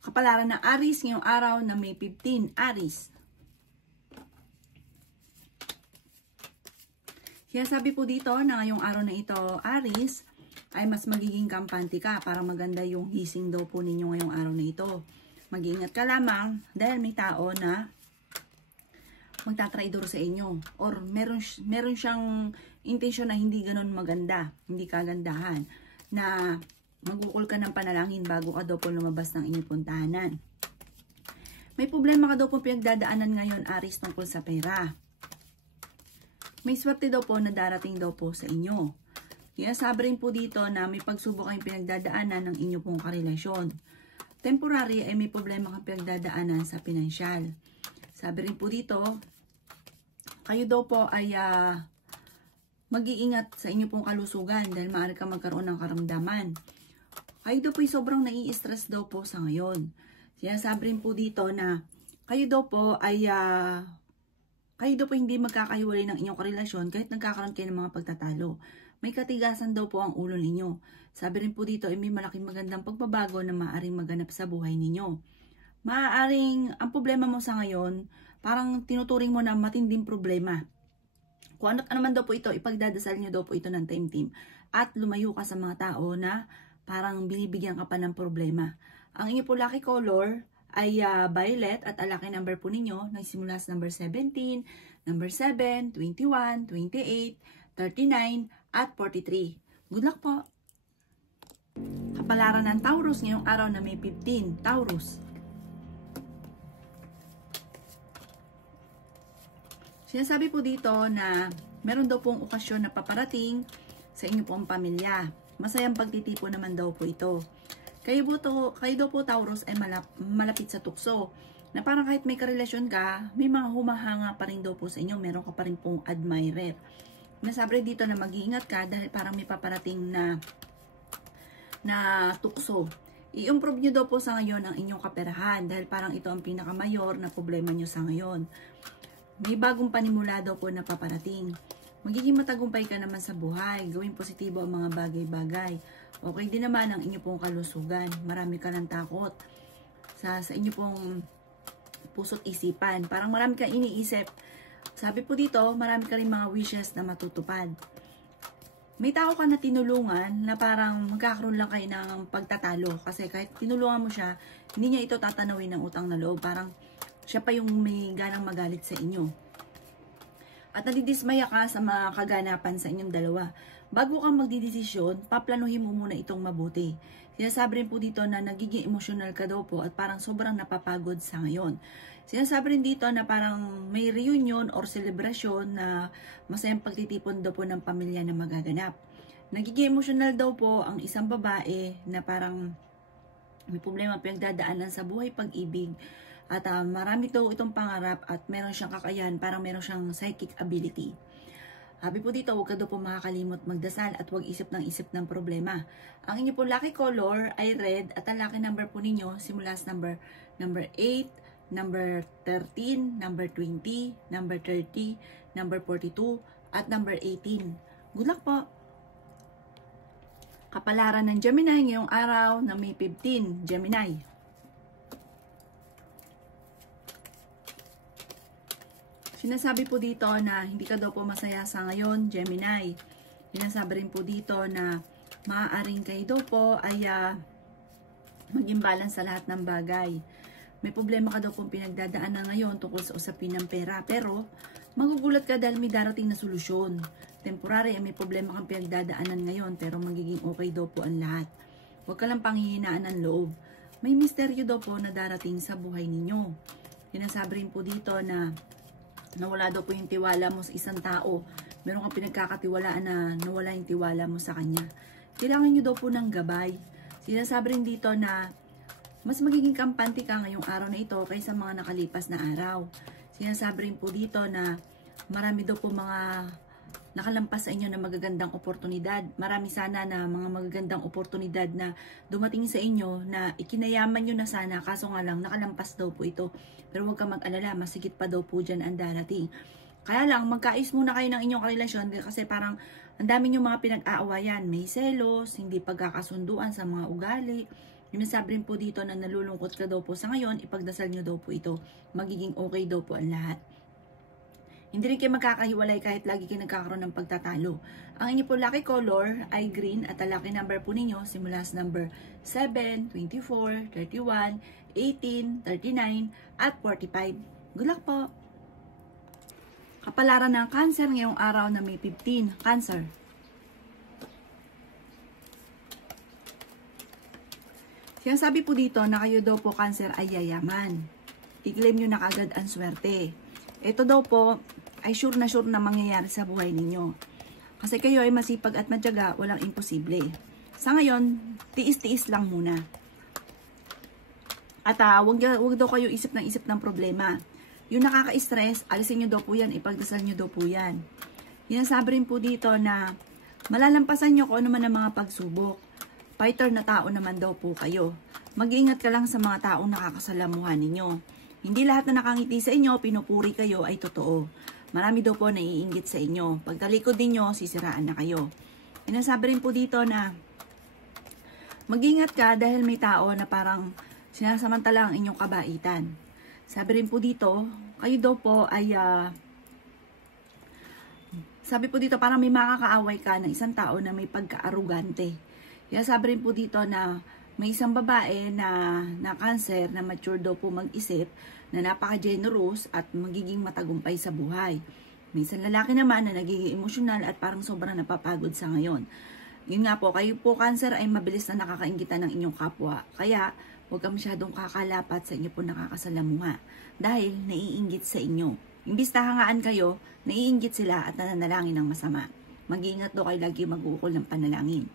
Kapalaran ng Aries ngayong araw na May 15. Aries. Sinasabi po dito na ngayong araw na ito, Aries, ay mas magiging kampante ka para maganda yung gising daw po ninyo ngayong araw na ito. Mag-iingat ka lamang dahil may tao na magtatraidor sa inyo or meron siyang intensyon na hindi ganun maganda, hindi kagandahan, na magukul ka ng panalangin bago ka daw po lumabas ng inyong puntahanan. May problema ka daw po pinagdadaanan ngayon, Aries, tungkol sa pera. May swerte daw po na darating daw po sa inyo. Kaya sabi rin po dito na may pagsubok kayong pinagdadaanan ng inyo pong karelasyon. Temporary ay may problema kang pinagdadaanan sa pinansyal. Sabi rin po dito, kayo daw po ay mag-iingat sa inyo pong kalusugan dahil maaari ka magkaroon ng karamdaman. Kayo daw po ay sobrang nai-stress daw po sa ngayon. Kaya sabi rin po dito na kayo daw po ay hindi magkakahiwalay ng inyong karelasyon kahit nagkakaroon kayo ng mga pagtatalo. May katigasan daw po ang ulo ninyo. Sabi rin po dito ay may malaking magandang pagbabago na maaaring maganap sa buhay ninyo. Maaaring ang problema mo sa ngayon, parang tinuturing mo na matinding problema. Kung ano naman daw po ito, ipagdadasal nyo daw po ito ng team at lumayo ka sa mga tao na parang binibigyan ka pa ng problema. Ang inyo po lucky color ay violet at ang lucky number po ninyo nagsimula sa number 17, number 7, 21, 28, 39, at 43. Good luck po! Kapalaran ng Taurus ngayong araw na May 15. Taurus. Sinasabi po dito na meron daw pong okasyon na paparating sa inyo pong pamilya. Masayang pagtitipon naman daw po ito. Kayo daw po Taurus ay malapit sa tukso. Na parang kahit may karelasyon ka, may mga humahanga pa rin daw po sa inyo. Meron ka pa rin pong admirer. Nasabi dito na mag-iingat ka dahil parang may paparating na tukso. I-improve nyo daw po sa ngayon ang inyong kaperahan dahil parang ito ang pinakamayor na problema nyo sa ngayon. May bagong panimula daw po na paparating. Magiging matagumpay ka naman sa buhay. Gawing positibo ang mga bagay-bagay. Okay din naman ang inyo pong kalusugan. Marami ka ng takot sa inyo pong puso't isipan. Parang marami kang iniisip. Sabi po dito, marami ka rin mga wishes na matutupad. May tao ka na tinulungan na parang magkakaroon lang kayo ng pagtatalo. Kasi kahit tinulungan mo siya, hindi niya ito tatanawin ng utang na loob. Parang siya pa yung may ganang magalit sa inyo. At nadidismaya ka sa mga kaganapan sa inyong dalawa. Bago kang magdidesisyon, paplanuhin mo muna itong mabuti. Sinasabi rin po dito na nagiging emosyonal ka daw po at parang sobrang napapagod sa ngayon. Sinasabi rin dito na parang may reunion or celebration na masayang pagtitipon daw po ng pamilya na magaganap. Nagiging emosyonal daw po ang isang babae na parang may problema pinagdadaanan sa buhay pag-ibig. At marami daw itong pangarap at meron siyang kakayahan, parang meron siyang psychic ability. Sabi po dito, huwag ka daw po makakalimot magdasal at huwag isip ng problema. Ang inyo po lucky color ay red at ang lucky number po ninyo simula sa number 8, number 13, number 20, number 30, number 42, at number 18. Good luck po! Kapalaran ng Gemini ngayong araw na May 15. Gemini. Sinasabi po dito na hindi ka daw po masaya sa ngayon, Gemini. Sinasabi rin po dito na maaaring kayo daw po ay maging balance sa lahat ng bagay. May problema ka daw pong pinagdadaanan ngayon tungkol sa usapin ng pera. Pero magugulat ka dahil may darating na solusyon. Temporary ay may problema kang pinagdadaanan ngayon pero magiging okay daw po ang lahat. Huwag ka lang panghihinaan ng loob. May misteryo daw po na darating sa buhay ninyo. Sinasabi rin po dito na nawala daw po yung tiwala mo sa isang tao. Meron kang pinagkakatiwalaan na nawala yung tiwala mo sa kanya. Kailangan nyo daw po ng gabay. Sinasabi rin dito na mas magiging kampante ka ngayong araw na ito kaysa mga nakalipas na araw. Sinasabi rin po dito na marami daw po mga nakalampas sa inyo na magagandang oportunidad. Marami sana na mga magagandang oportunidad na dumating sa inyo na ikinayaman nyo na sana, kaso nga lang nakalampas daw po ito. Pero huwag kang mag-alala, masigit pa daw po dyan ang darating. Kaya lang, magkais muna kayo ng inyong karelasyon kasi parang ang dami nyo mga pinag-aawayan. May selos, hindi pagkakasunduan sa mga ugali, Sinasabi rin po dito na nalulungkot ka daw po sa ngayon, ipagdasal nyo daw po ito. Magiging okay daw po ang lahat. Hindi rin kayo magkakahiwalay kahit lagi kayo nagkakaroon ng pagtatalo. Ang inyo po lucky color ay green at ang lucky number po ninyo simula sa number 7, 24, 31, 18, 39, at 45. Good luck po! Kapalaran ng Cancer ngayong araw na May 15. Cancer. Sinasabi po dito na kayo daw po Cancer ay yayaman. I-claim nyo na kagad ang swerte. Ito daw po ay sure na mangyayari sa buhay ninyo. Kasi kayo ay masipag at matyaga, walang imposible. Sa ngayon, tiis-tiis lang muna. At wag daw kayo isip ng problema. Yung nakaka-stress, alisin nyo daw po yan, ipagdasal nyo daw po yan. Sinasabi rin po dito na malalampasan nyo kung ano man ang mga pagsubok. Fighter na tao naman daw po kayo. Mag-iingat ka lang sa mga taong nakakasalamuhan ninyo. Hindi lahat na nakangiti sa inyo, pinupuri kayo ay totoo. Marami daw po naiinggit sa inyo. Pagtalikod ninyo, sisiraan na kayo. Sinasabi rin po dito na mag-ingat ka dahil may tao na parang sinasamantala ang inyong kabaitan. Sabi rin po dito, kayo daw po ay sabi po dito parang may makakaaway ka ng isang tao na may pagka-arugante. Kaya sabi rin po dito na may isang babae na Cancer na mature daw po mag-isip na napaka-generous at magiging matagumpay sa buhay. May isang lalaki naman na nagiging emosyonal at parang sobrang napapagod sa ngayon. Yun nga po, kayo po Cancer ay mabilis na nakakainggitan ng inyong kapwa. Kaya huwag ka masyadong kakalapat sa inyo po nakakasalamuha dahil naiinggit sa inyo. Imbis na hangaan kayo, naiinggit sila at nananalangin ng masama. Mag-iingat daw kayo lagi mag-uukol ng panalangin.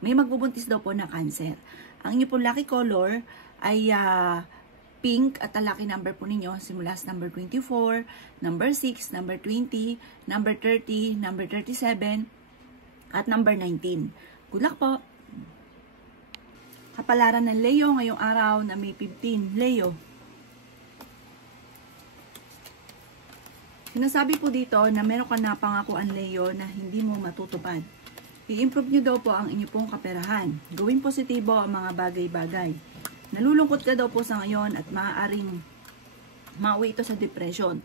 May magbubuntis daw po na Cancer. Ang inyo po lucky color ay pink at ang lucky number po ninyo simula sa number 24, number 6, number 20, number 30, number 37, at number 19. Good luck po! Kapalaran ng Leo ngayong araw na May 15. Leo. Sinasabi po dito na meron ka na pangakuan Leo na hindi mo matutupad. I-improve nyo daw po ang inyo pong kaperahan. Gawin positibo ang mga bagay-bagay. Nalulungkot ka daw po sa ngayon at maaaring mauwi ito sa depression.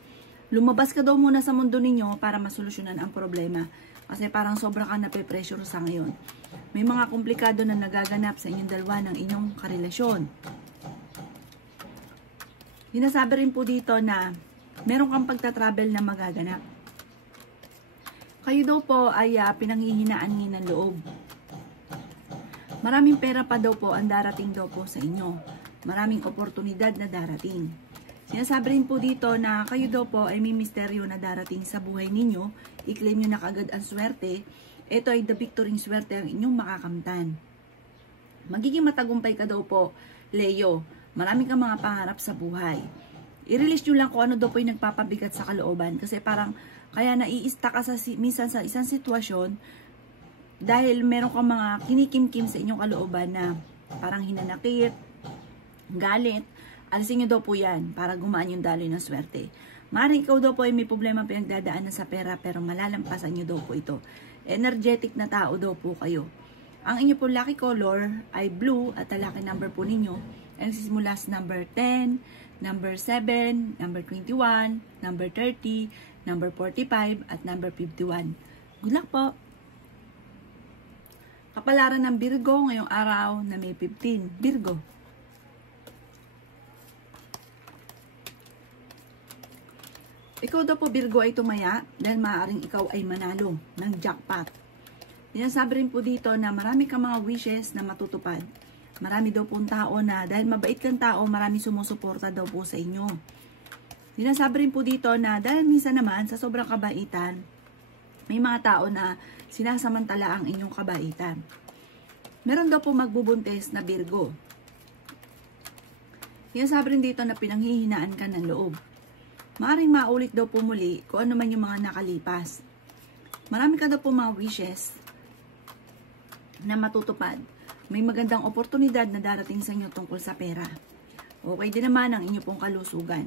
Lumabas ka daw muna sa mundo ninyo para masolusyonan ang problema. Kasi parang sobra ka nape-pressure sa ngayon. May mga komplikado na nagaganap sa inyong dalawa ng inyong karelasyon. Sinasabi rin po dito na meron kang pagta-travel na magaganap. Kayo daw po ay pinanghihinaan ng loob. Maraming pera pa daw po ang darating daw po sa inyo. Maraming oportunidad na darating. Sinasabi rin po dito na kayo daw po ay may misteryo na darating sa buhay ninyo. I-claim nyo na kagad ang swerte. Ito ay the victory swerte ang inyong makakamtan. Magiging matagumpay ka daw po, Leo. Maraming kang mga pangarap sa buhay. I-release nyo lang kung ano daw po yung nagpapabigat sa kalooban. Kasi parang kaya nai-stuck ka minsan sa isang sitwasyon dahil meron kang mga kinikimkim sa inyong kalooban na parang hinanakit, galit. Alisin nyo daw po yan para gumaan yung daloy ng swerte. Maaaring ikaw daw po ay may problema pinagdadaanan sa pera pero malalampasan nyo daw po ito. Energetic na tao daw po kayo. Ang inyo po lucky color ay blue at ang lucky number po ninyo ay simula sa number 10, number 7, number 21, number 30, number 45, at number 51. Good luck po! Kapalaran ng Virgo ngayong araw na May 15. Virgo. Ikaw daw po Virgo ay tumaya dahil maaaring ikaw ay manalo ng jackpot. Sinasabi rin po dito na marami kang mga wishes na matutupad. Marami daw pong tao na dahil mabait kang tao, marami sumusuporta daw po sa inyo. Sinasabi rin po dito na dahil minsan naman sa sobrang kabaitan, may mga tao na sinasamantala ang inyong kabaitan. Meron daw po magbubuntis na Virgo. Sinasabi rin dito na pinanghihinaan ka ng loob. Maaring maulit daw po muli kung ano man yung mga nakalipas. Marami ka daw po mga wishes na matutupad. May magandang oportunidad na darating sa inyo tungkol sa pera. Okay din naman ang inyo pong kalusugan.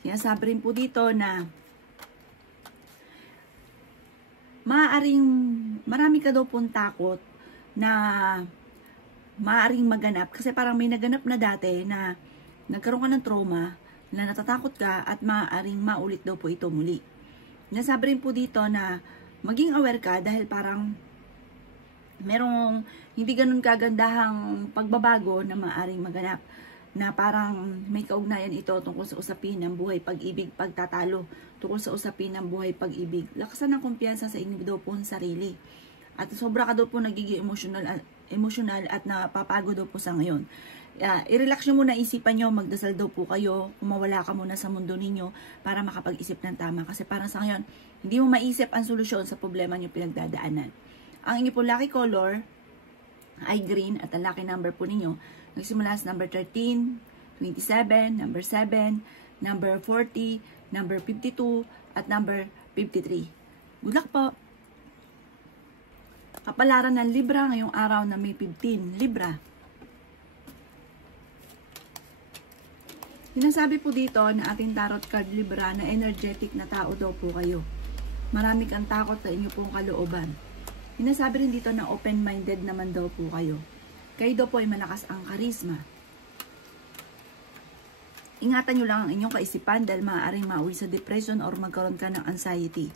Sinasabi rin po dito na marami ka daw pong takot na maaaring maganap kasi parang may naganap na dati na nagkaroon ka ng trauma, na natatakot ka at maaaring maulit daw po ito muli. Nasabi rin po dito na maging aware ka dahil parang merong hindi ganun kagandahang pagbabago na maaaring maganap, na parang may kaugnayan ito tungkol sa usapin ng buhay, pag-ibig, pagtatalo, tungkol sa usapin ng buhay, pag-ibig. Lakasan ng kumpiyansa sa inyo daw po ang sarili. At sobra ka daw po nagiging emotional at napapagod daw po sa ngayon. I-relax nyo muna isipan nyo, magdasal daw po kayo, kumawala ka muna sa mundo ninyo para makapag-isip ng tama. Kasi parang sa ngayon, hindi mo maisip ang solusyon sa problema nyo pinagdadaanan. Ang inyo po lucky color ay green at ang lucky number po ninyo nagsimula sa number 13, 27, number 7, number 40, number 52, at number 53. Good luck po! Kapalaran ng Libra ngayong araw na May 15. Libra. Sinasabi po dito na ating tarot card Libra na energetic na tao daw po kayo. Marami kang takot sa inyo pong kalooban. Sinasabi rin dito na open-minded naman daw po kayo. Kayo daw po ay malakas ang karisma. Ingatan nyo lang ang inyong kaisipan dahil maaaring mauwi sa depression or magkaroon ka ng anxiety.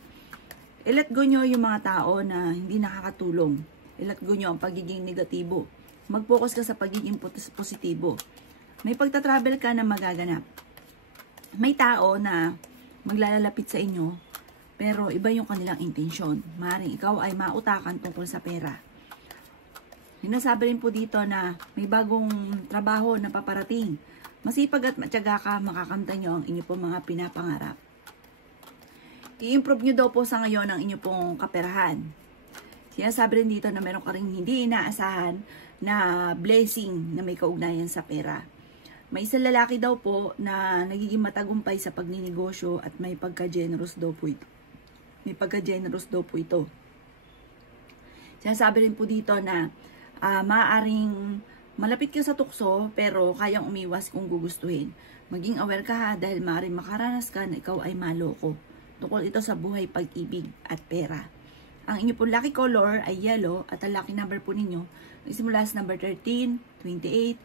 I-let go nyo yung mga tao na hindi nakakatulong. I-let go nyo ang pagiging negatibo. Mag-focus ka sa pagiging positibo. May pagta-travel ka na magaganap. May tao na maglalapit sa inyo, pero iba yung kanilang intensyon. Maaaring ikaw ay mautakan tungkol sa pera. Sinasabi rin po dito na may bagong trabaho na paparating. Masipag at matyaga ka, makakamtan nyo ang inyo pong mga pinapangarap. I-improve nyo daw po sa ngayon ang inyo pong kaperahan. Sinasabi rin dito na meron ka rin hindi inaasahan na blessing na may kaugnayan sa pera. May isang lalaki daw po na nagiging matagumpay sa pagninegosyo at may pagka-generous daw po ito. Sinasabi rin po dito na maaaring malapit ka sa tukso pero kayang umiwas kung gugustuhin. Maging aware ka ha dahil maaaring makaranas ka na ikaw ay maloko. Tungkol ito sa buhay, pag-ibig at pera. Ang inyo pong lucky color ay yellow at ang lucky number po ninyo nagsimula sa number 13, 28,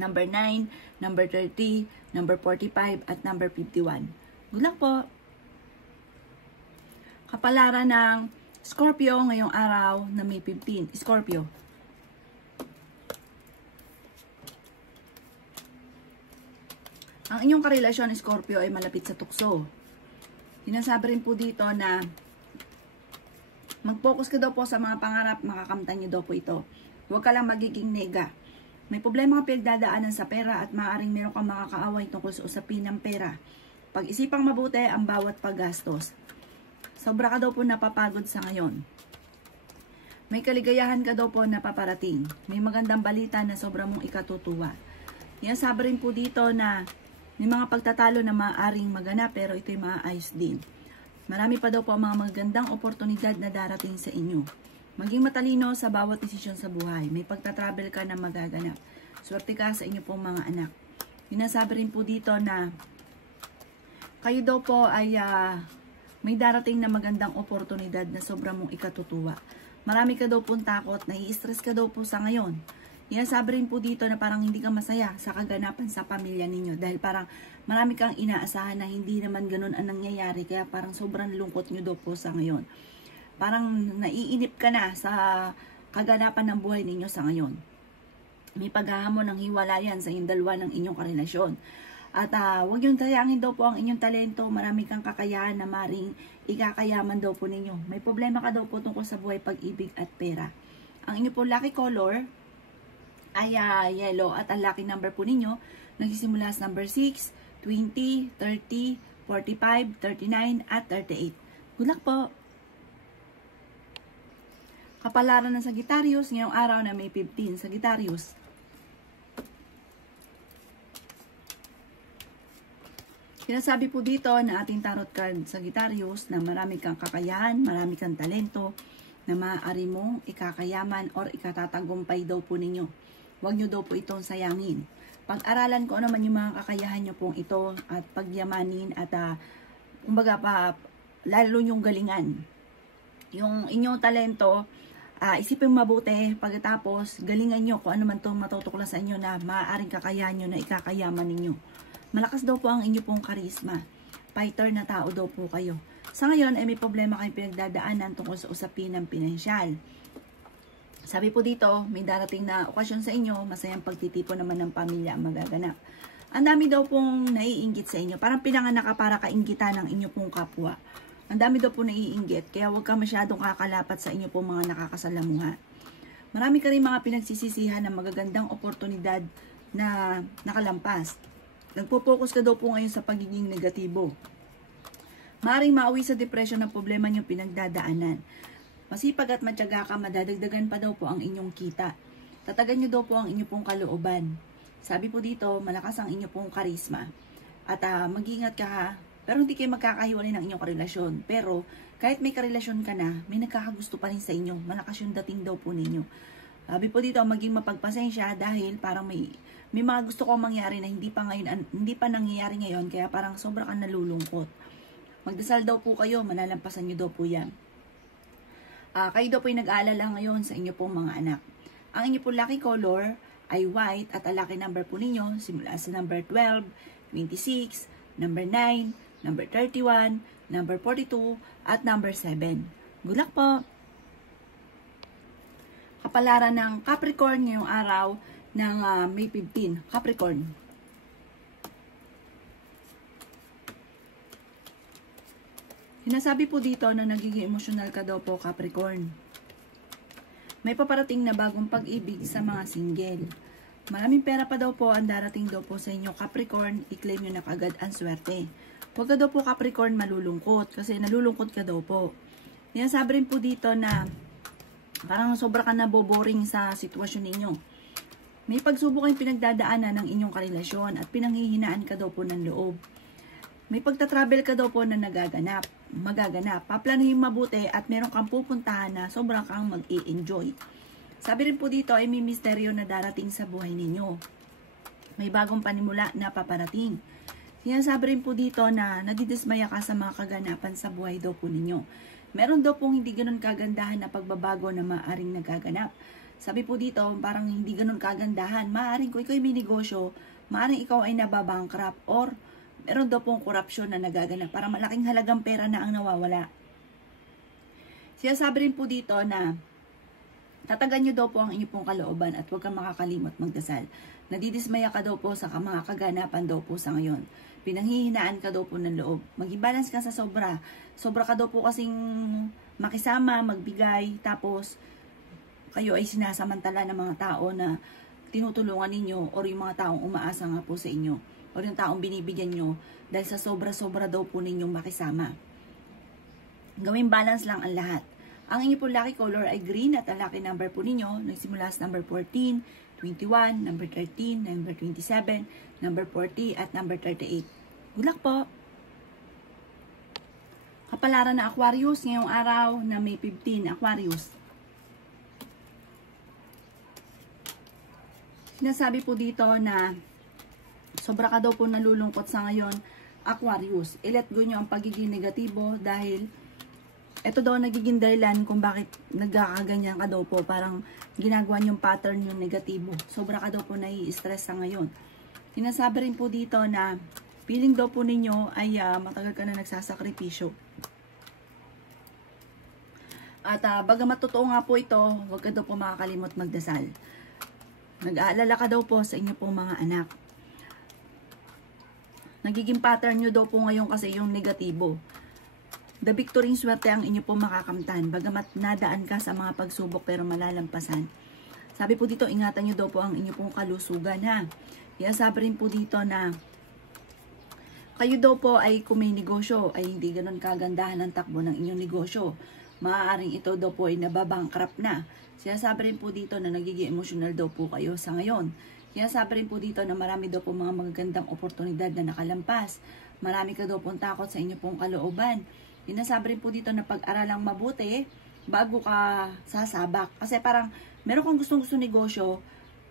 number 9, number 30, number 45 at number 51. Good luck po! Kapalaran ng Scorpio ngayong araw na May 15. Scorpio. Ang inyong karelasyon, Scorpio, ay malapit sa tukso. Sinasabi rin po dito na mag-focus ka daw po sa mga pangarap, makakamtan nyo daw po ito. Huwag ka lang magiging nega. May problema ka pinagdadaanan sa pera at maaaring meron kang makakaaway tungkol sa usapin ng pera. Pag-isipang mabuti ang bawat paggastos. Sobra ka daw po napapagod sa ngayon. May kaligayahan ka daw po na paparating. May magandang balita na sobra mong ikatutuwa. Yan, sabi rin po dito na may mga pagtatalo na maaaring maganap pero ito'y maaayos din. Marami pa daw po ang mga magandang oportunidad na darating sa inyo. Maging matalino sa bawat desisyon sa buhay. May pagtatravel ka na magaganap. Swerte ka sa inyo pong mga anak. Sinasabi rin po dito na kayo daw po ay may darating na magandang oportunidad na sobra mong ikatutuwa. Marami ka daw pong takot, nai-stress ka daw po sa ngayon. Sabi rin po dito na parang hindi ka masaya sa kaganapan sa pamilya ninyo dahil parang marami kang inaasahan na hindi naman ganun ang nangyayari kaya parang sobrang lungkot nyo daw po sa ngayon. Parang naiinip ka na sa kaganapan ng buhay ninyo sa ngayon. May paghahamon ng hiwalayan sa inyong dalawa ng inyong karelasyon. At huwag yung sayangin daw po ang inyong talento. Marami kang kakayahan na maring ikakayaman daw po ninyo. May problema ka daw po tungkol sa buhay, pag-ibig at pera. Ang inyo po lucky color ay yellow at ang lucky number po ninyo nagsisimula sa number 6, 20, 30, 45, 39 at 38. Good luck po! Kapalaran ng Sagittarius ngayong araw na May 15. Sagittarius. Sinasabi po dito na ating tarot card Sagittarius na marami kang kakayahan, marami kang talento na maaari mong ikakayaman or ikatatagumpay daw po ninyo. Huwag nyo daw po itong sayangin. Pag-aralan ko naman yung mga kakayahan nyo pong ito at pagyamanin at kumbaga pa lalo yung galingan. Yung inyong talento Isipin mabuti, pagkatapos galingan nyo kung ano man itong matutuklasan nyo na maaaring kakayahan nyo na ikakayaman ninyo. Malakas daw po ang inyo pong karisma. Fighter na tao daw po kayo. Sa ngayon ay may problema kayong pinagdadaanan tungkol sa usapin ng pinansyal. Sabi po dito, may darating na okasyon sa inyo, masayang pagtitipon naman ng pamilya ang magaganap. Ang dami daw pong naiinggit sa inyo. Parang pinanganak ka para kainggitan ng inyo pong kapwa. Ang dami daw po naiinggit, kaya huwag ka masyadong kakalapat sa inyo pong mga nakakasalamuha. Marami ka rin mga pinagsisisihan ng magagandang oportunidad na nakalampas. Nagpo-focus ka daw po ngayon sa pagiging negatibo. Maaring mauwi sa depression ng problema niyong pinagdadaanan. Masipag at matyaga ka, madadagdagan pa daw po ang inyong kita. Tatagan niyo daw po ang inyong pong kalooban. Sabi po dito, malakas ang inyong pong karisma. At mag-ingat ka ha. Pero hindi kayo magkakahiwalay ng inyong karelasyon. Pero kahit may karelasyon ka na, may nagkakagusto pa rin sa inyo. Malakas yung dating daw po ninyo. Sabi po dito, maging mapagpasensya dahil parang may mga gusto kong mangyari na hindi pa nangyayari ngayon. Kaya parang sobra kang nalulungkot. Magdasal daw po kayo, malalampasan nyo daw po yan. Kayo daw po yung nag-aalala ngayon sa inyo pong mga anak. Ang inyo pong lucky color ay white at ang lucky number po ninyo simula sa number 12, 26, number 9, number 31, number 42, at number 7. Good luck po! Kapalaran ng Capricorn ngayong araw ng May 15. Capricorn. Sinasabi po dito na nagiging emosyonal ka daw po, Capricorn. May paparating na bagong pag-ibig sa mga single. Maraming pera pa daw po ang darating daw po sa inyo, Capricorn. I-claim nyo na kagad ang swerte. Huwag ka daw po, Capricorn, malulungkot kasi nalulungkot ka daw po. Sinasabi rin po dito na parang sobra ka naboboring sa sitwasyon ninyo. May pagsubok kayong pinagdadaanan ng inyong karelasyon at pinanghihinaan ka daw po ng loob. May pagta-travel ka daw po na magaganap. Paplanahin mabuti at meron kang pupuntahan na sobrang kang mag-i-enjoy. Sabi rin po dito ay may misteryo na darating sa buhay ninyo. May bagong panimula na paparating. Sinasabi rin po dito na nadidismaya ka sa mga kaganapan sa buhay daw po ninyo. Meron daw pong hindi ganun kagandahan na pagbabago na maaaring nagaganap. Sabi po dito, parang hindi ganun kagandahan. Maaaring kung ikaw ay may negosyo, maaaring ikaw ay nababankrupt or meron daw pong korupsyon na nagaganap. Parang malaking halagang pera na ang nawawala. Sinasabi rin po dito na tatagan nyo daw po ang inyong pong kalooban at huwag kang makakalimot magdasal. Nadidismaya ka daw po sa mga kaganapan daw po sa ngayon. Pinanghihinaan ka daw po ng loob. Maging balance ka sa sobra. Sobra ka daw po kasing makisama, magbigay, tapos kayo ay sinasamantala ng mga tao na tinutulungan ninyo or yung mga taong umaasa nga po sa inyo o yung taong binibigyan nyo dahil sa sobra-sobra daw po ninyong makisama. Gawing balance lang ang lahat. Ang inyo po lucky color ay green at ang lucky number po ninyo nagsimula sa number 14, 21, number 13, number 27, number 40, at number 38. Good luck po! Kapalaran na Aquarius ngayong araw na May 15, Aquarius. Sinasabi po dito na sobra ka daw po nalulungkot sa ngayon, Aquarius. I-let go nyo ang pagiging negatibo dahil ito daw nagiging dahilan kung bakit nagkakaganyan ka daw po. Parang ginagawa yung pattern yung negatibo. Sobra ka daw po nai-stress sa ngayon. Sinasabi rin po dito na feeling daw po ninyo ay matagal ka na nagsasakripisyo. At bagamat totoo nga po ito, huwag ka daw po makakalimot magdasal. Nag-aalala ka daw po sa inyo pong mga anak. Nagiging pattern nyo daw po ngayon kasi yung negatibo. The victory swerte ang inyo po makakamtan. Bagamat nadaan ka sa mga pagsubok pero malalampasan. Sabi po dito, ingatan nyo daw po ang inyo pong kalusugan ha. Sabi rin po dito na kayo daw po ay kung may negosyo ay hindi ganun kagandahan ang takbo ng inyong negosyo. Maaaring ito daw po ay nababankrupt na. Sinasabi rin po dito na nagiging emotional daw po kayo sa ngayon. Sinasabi rin po dito na marami daw po mga magagandang oportunidad na nakalampas. Marami ka daw pong takot sa inyo pong kalooban. Sinasabi rin po dito na pag-aralang mabuti bago ka sasabak. Kasi parang meron kang gustong-gusto negosyo,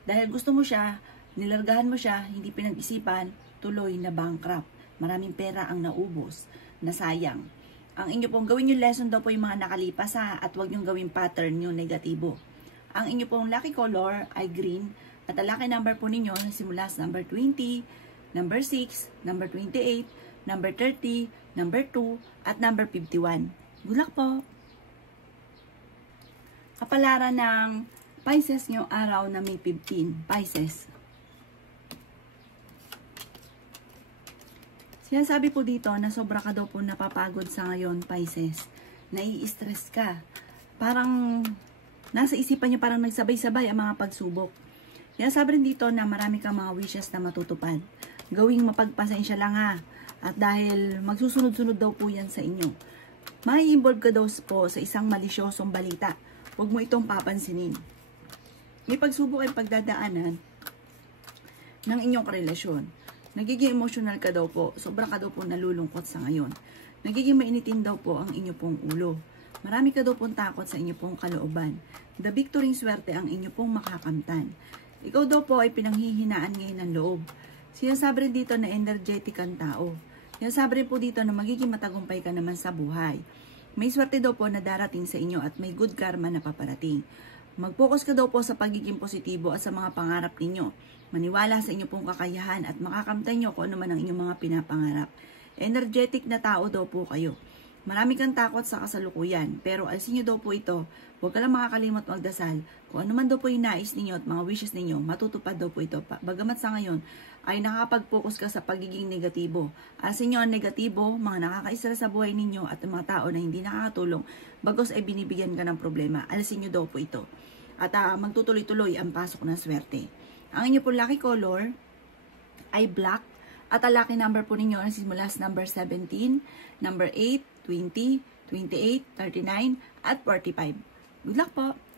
dahil gusto mo siya, nilargahan mo siya, hindi pinag-isipan, tuloy na bankrupt. Maraming pera ang naubos, nasayang. Ang inyo pong gawin yung lesson daw po yung mga nakalipas ha, at huwag yung gawin pattern yung negatibo. Ang inyo pong lucky color ay green, at ang lucky number po ninyo nagsimula sa number 20, number 6, number 28, number 30, number 2, at number 51. Good luck po! Kapalaran ng Pisces nyo araw na May 15, Pisces. Sinasabi po dito na sobra ka daw po napapagod sa ngayon, Pisces. Nai-stress ka. Parang nasa isipan nyo parang nagsabay-sabay ang mga pagsubok. Sinasabi rin dito na marami kang mga wishes na matutupad. Gawing mapagpasensya lang ha. At dahil magsusunod-sunod daw po yan sa inyo. Mai-involve ka daw po sa isang malisyosong balita. Huwag mo itong papansinin. May pagsubok ay pagdadaanan ng inyong karelasyon. Nagiging emotional ka daw po. Sobra ka daw po nalulungkot sa ngayon. Nagiging mainitin daw po ang inyo pong ulo. Marami ka daw pong takot sa inyo pong kalooban. The victory swerte ang inyo pong makakamtan. Ikaw daw po ay pinanghihinaan ngayon ng loob. Sinasabi rin dito na energetic ang tao. Sinasabi rin po dito na magiging matagumpay ka naman sa buhay. May swerte daw po na darating sa inyo at may good karma na paparating. Mag-focus ka daw po sa pagiging positibo at sa mga pangarap ninyo. Maniwala sa inyo pong kakayahan at makakamtan nyo kung ano man ang inyong mga pinapangarap. Energetic na tao daw po kayo. Marami kang takot sa kasalukuyan, pero alisin nyo daw po ito. Huwag ka lang makakalimot magdasal. Kung ano man daw po yung nais ninyo at mga wishes ninyo, matutupad daw po ito. Bagamat sa ngayon, ay nakakapag-focus ka sa pagiging negatibo. Alisin nyo ang negatibo, mga nakakaisra sa buhay ninyo at mga tao na hindi nakakatulong, bagos ay binibigyan ka ng problema. Alisin nyo daw po ito. At magtutuloy-tuloy ang pasok ng swerte. Ang inyo po lucky color ay black. At ang lucky number po ninyo nagsimula sa number 17, number 8, 20, 28, 39, at 45. Good luck po!